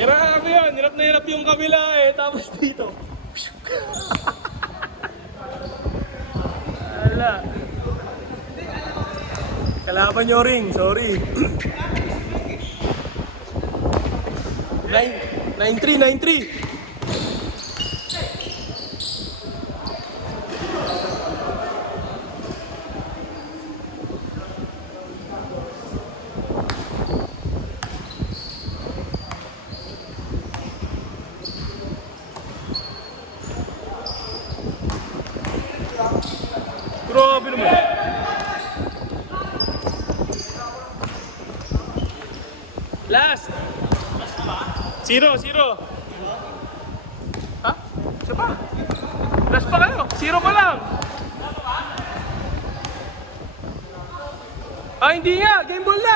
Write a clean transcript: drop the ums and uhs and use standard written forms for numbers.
Grabe yan, hirap na hirap yung kabila eh, tapos dito. Wala. Kalaban nyo ring, sorry. 9-3. Grabe naman. Last. 0. Ha? Isa pa? Last pa kayo. 0 pa lang. Ah, hindi nga. Game ball na.